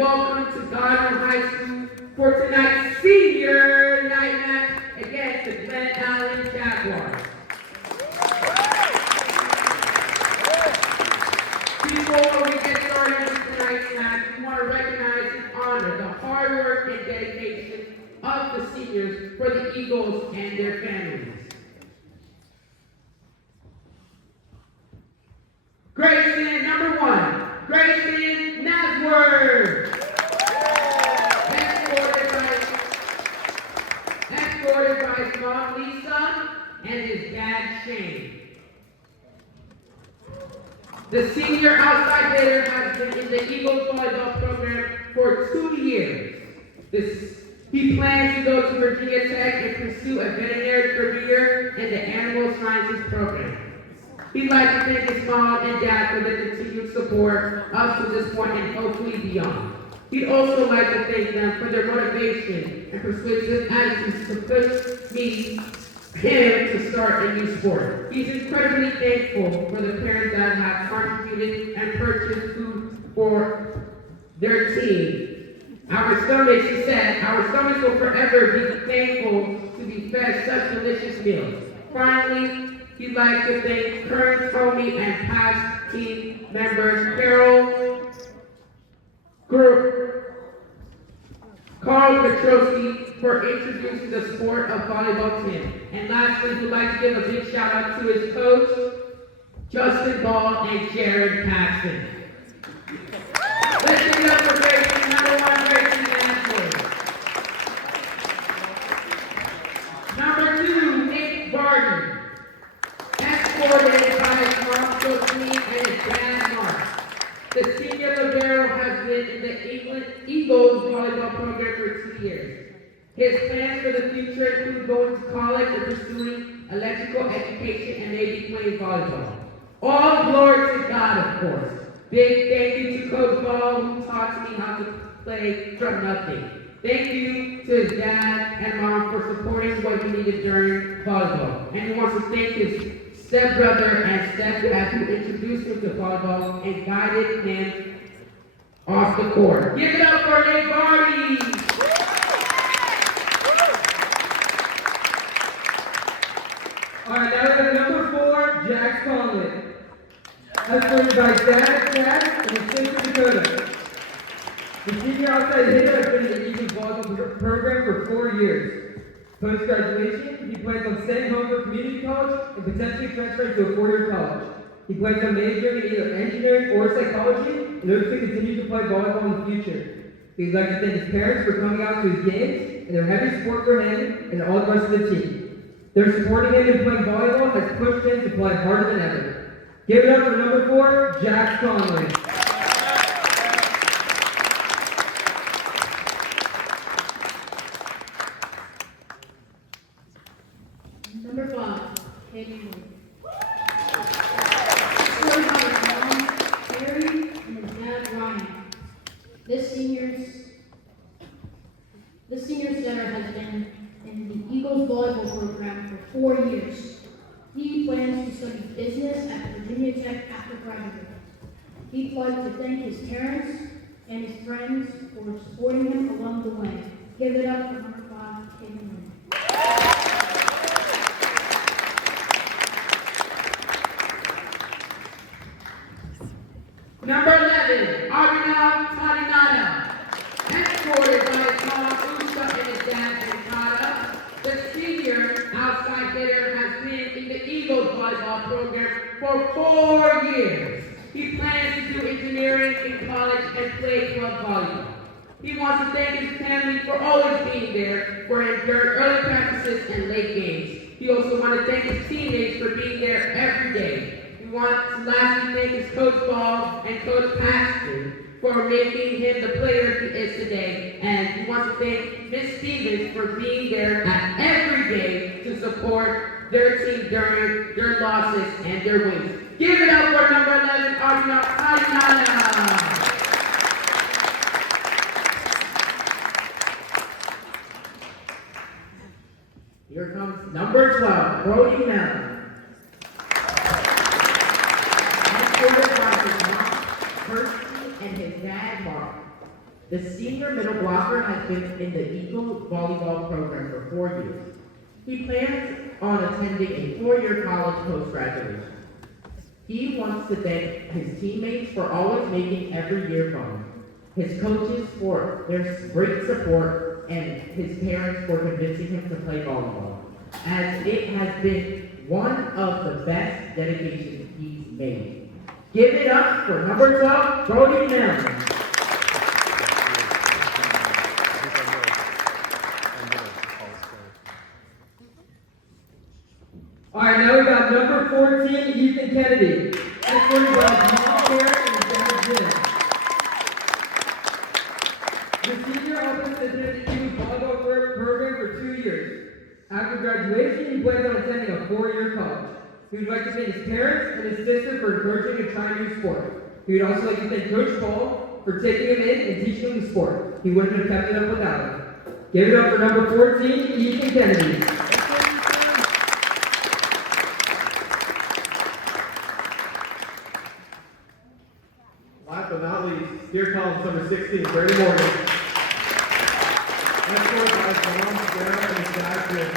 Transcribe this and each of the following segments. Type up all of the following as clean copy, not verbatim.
welcome to Godwin High School for tonight's senior night match against the Glen Allen Jaguars. Before we get started with tonight's match, we want to recognize and honor the hard work and dedication of the seniors for the Eagles and their families. Grayson, number 1, Grayson Nasworth. Escorted by his mom, Lisa, and his dad, Shane. The senior outside hitter has been in the Eagles volleyball program for 2 years. He plans to go to Virginia Tech and pursue a veterinary career in the animal sciences program. He'd like to thank his mom and dad for the continued support up to this point and hopefully beyond. He'd also like to thank them for their motivation and persuasive attitudes to push him to start a new sport. He's incredibly thankful for the parents that have contributed and purchased food for their team. Our stomachs, he said, our stomachs will forever be thankful to be fed such delicious meals. Finally, he'd like to thank current, Tony, and past team members Carl Petrosky for introducing the sport of volleyball to him. And lastly, we'd like to give a big shout out to his coach, Justin Ball and Jared Paxton. Let's give it up for Grayson, number 1, Grayson Nasworth. Number 2, Nick Barton. Escorted by his mom, Sophie, and his dad, Mark. The senior libero has been in the Eagles volleyball program for 2 years. His plans for the future include going to college and pursuing electrical education and maybe playing volleyball. All glory to God, of course. Big thank you to Coach Ball, who taught me how to play from nothing. Thank you to his dad and mom for supporting what he needed during volleyball. And he wants to thank his stepbrother and stepdad who introduced him to volleyball and guided him off the court. Give it up for Nate Vardy! Alright, now we have number 4, Jack Conley. Escorted by dad, Chad, and his sister Dakota. The senior outside hitter has been in the Eagles volleyball program for 4 years. Post-graduation, he plans on staying home for community college and potentially transferring to a 4-year college. He plans on majoring in either engineering or psychology and hopes to continue to play volleyball in the future. He'd like to thank his parents for coming out to his games and their heavy support for him and all the rest of the team. Their supporting him in playing volleyball has pushed him to play harder than ever. Give it up for number 4, Jack Conley. Number 5, Hayden Moore. Scored by his mom, Carrie, and his dad, Ryan. This senior center has been in the Eagles volleyball program for 4 years. He plans to study business at Virginia Tech after graduating. He'd like to thank his parents and his friends for supporting him along the way. Give it up for number 5, Hayden Moore. Number 11, Arvina Tarinada. Escorted by his mom, Usha, and his dad, Tarinada. The senior outside hitter has been in the Eagles volleyball program for 4 years. He plans to do engineering in college and play club volleyball. He wants to thank his family for always being there for him during early practices and late games. He also wants to thank his teammates for being there every day. We want to lastly thank his Coach Ball and Coach Paxton for making him the player he is today. And we want to thank Ms. Stevens for being there at every game to support their team during their losses and their wins. Give it up for number 11, Arvina Tarinada. Here comes number 12, Brody Mellon. Escorted by his mom, Kirsty, and his dad, Mark. The senior middle blocker has been in the Eagle Volleyball program for 4 years. He plans on attending a 4-year college post-graduation. He wants to thank his teammates for always making every year fun, his coaches for their great support, and his parents for convincing him to play volleyball, as it has been one of the best dedications he's made. Give it up for number 12, Brody Mills. All right, now we got number 14, Ethan Kennedy. That's for his mom, parents, and his dad, Jim. The senior also has been in the youth volleyball program for 2 years. After graduation, he plans on attending a 4-year college. He would like to thank his parents and his sister for encouraging him to try a new sport. He would also like to thank Coach Paul for taking him in and teaching him the sport. He wouldn't have kept it up without him. Give it up for number 14, Ethan Kennedy. Last but not least, here comes number 16, Brady Morgan. Escorted by his mom, Sarah, and his dad, Jim.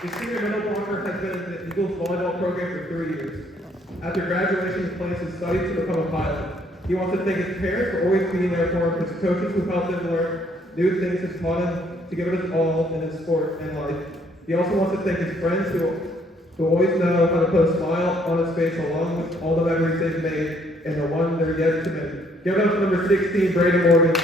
The senior middle blocker has been in the Eagles volleyball program for 3 years. After graduation, he plans to study to become a pilot. He wants to thank his parents for always being there for him, his coaches who helped him learn new things and taught him to give it his all in his sport and life. He also wants to thank his friends who always know how to put a smile on his face along with all the memories they've made and the one they're yet to make. Give it up for number 16, Brady Morgan.